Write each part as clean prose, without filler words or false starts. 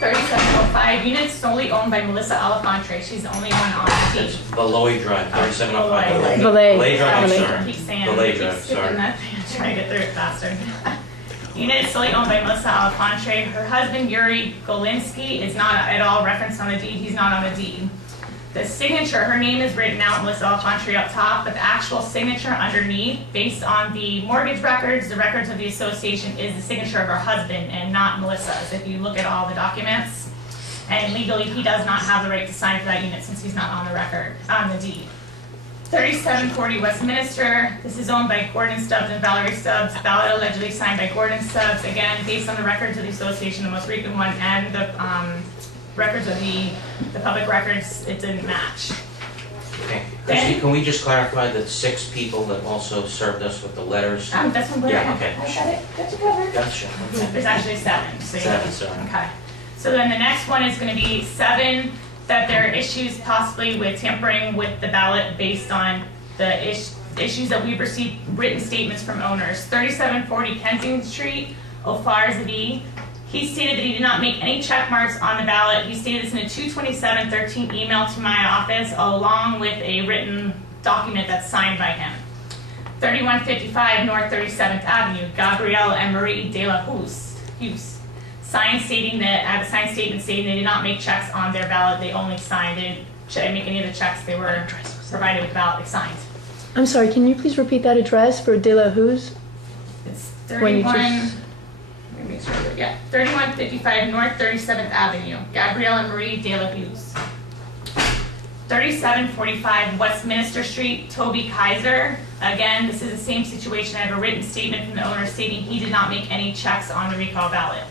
3705, units solely owned by Melissa Alafante. She's the only one on the deed. It's Beloy Drive, 3705. Valet. Belay Drive, I'm Valet. sorry. Keep saying, Belay keep Drive, skipping sorry. that, trying to get through it faster. Unit is solely owned by Melissa Alafante. Her husband, Yuri Golinsky, is not at all referenced on the deed. He's not on the deed. The signature, her name is written out, Melissa Alafante up top, but the actual signature underneath, based on the mortgage records, the records of the association, is the signature of her husband and not Melissa's. If you look at all the documents, and legally he does not have the right to sign for that unit since he's not on the record, on the deed. 3740 Westminster, this is owned by Gordon Stubbs and Valerie Stubbs. Ballot allegedly signed by Gordon Stubbs. Again, based on the records of the association, the most recent one, and the records of the public records, it didn't match. Okay. Christie, can we just clarify that 6 people that also served us with the letters? That's one where Yeah, okay. I got it. Got you covered. Gotcha. Okay. There's actually 7. So 7, sorry. Okay. So then the next one is going to be 7, that there are issues possibly with tampering with the ballot based on the issues that we've received written statements from owners. 3740 Kensington Street, Ofarzadi. He stated that he did not make any check marks on the ballot. He stated this in a 2/27/13 email to my office, along with a written document that's signed by him. 3155 North 37th Avenue, Gabrielle and Marie de la Hus. Signed stating that, I have a signed statement stating they did not make checks on their ballot. They only signed. They didn't make any of the checks. They were provided with the ballot. They signed. I'm sorry, can you please repeat that address for De La Hus? It's When you 31. just- Let me make sure. Yeah, 3155 North 37th Avenue, Gabrielle and Marie de la Hus. 3745 Westminster Street, Toby Kaiser. Again, this is the same situation. I have a written statement from the owner stating he did not make any checks on the recall ballot.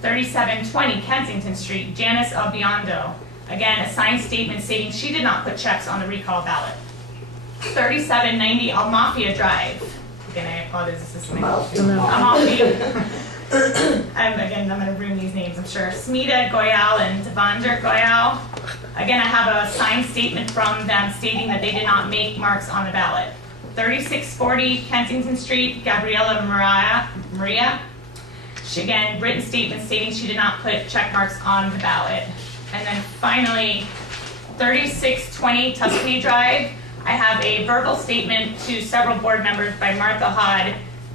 3720 Kensington Street, Janice Albiondo. Again, a signed statement stating she did not put checks on the recall ballot. 3790 Almafia Drive. Again, I apologize, this is my Amalfi. I'm going to ruin these names, I'm sure. Smita Goyal and Devander Goyal. Again, I have a signed statement from them stating that they did not make marks on the ballot. 3640 Kensington Street, Gabriella Maria. She, again, written statement stating she did not put check marks on the ballot. And then finally, 3620 Tuscany Drive. I have a verbal statement to several board members by Martha Hod,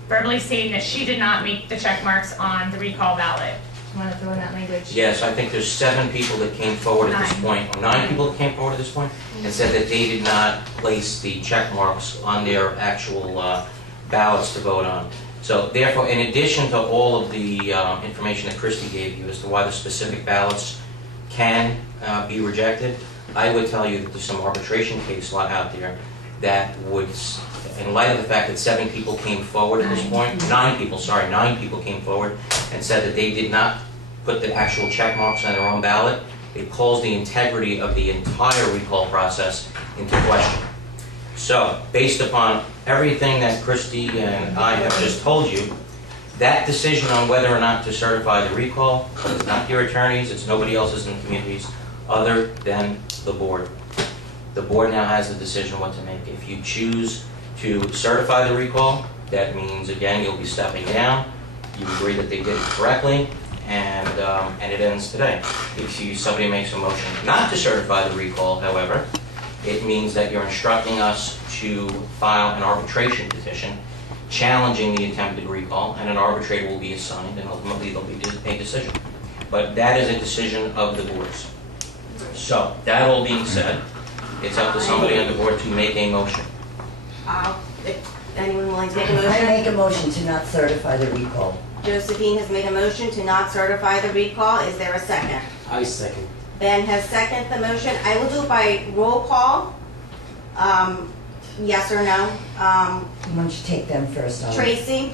verbally stating that she did not make the check marks on the recall ballot. You want to throw in that language? Yes, I think there's 7 people that came forward at this 9. point, or 9 people that came forward at this point, and said that they did not place the check marks on their actual ballots to vote on. So therefore, in addition to all of the information that Christie gave you as to why the specific ballots can be rejected, I would tell you that there's some arbitration case law out there that would, in light of the fact that 7 people came forward at this point, 9 people came forward and said that they did not put the actual check marks on their own ballot, it calls the integrity of the entire recall process into question. So, based upon everything that Christie and I have just told you, that decision on whether or not to certify the recall is not your attorneys, it's nobody else's in the communities other than the board. The board now has the decision what to make. If you choose to certify the recall, that means, again, you'll be stepping down. You agree that they did it correctly, and it ends today. If somebody makes a motion not to certify the recall, however, it means that you're instructing us to file an arbitration petition challenging the attempted recall, and an arbitrator will be assigned, and ultimately there'll be a decision. But that is a decision of the boards. So, that all being said, it's up to somebody on the board to make a motion. If anyone willing to make a I motion? make a motion to not certify the recall. Josephine has made a motion to not certify the recall. Is there a second? I second. Ben has seconded the motion. I will do it by roll call. Yes or no? Why don't you take them first, Ollie? Tracy?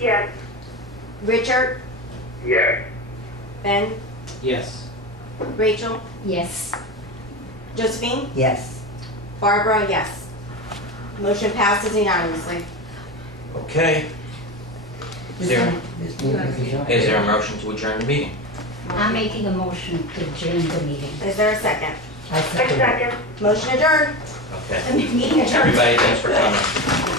Yes. Richard? Yes. Ben? Yes. Rachel? Yes. Josephine? Yes. Barbara? Yes. Motion passes unanimously. Okay. Is there a motion to adjourn the meeting? I'm making a motion to adjourn the meeting. Is there a second? I second. Second. Motion adjourned. Okay. Meeting adjourned. Everybody, thanks for coming.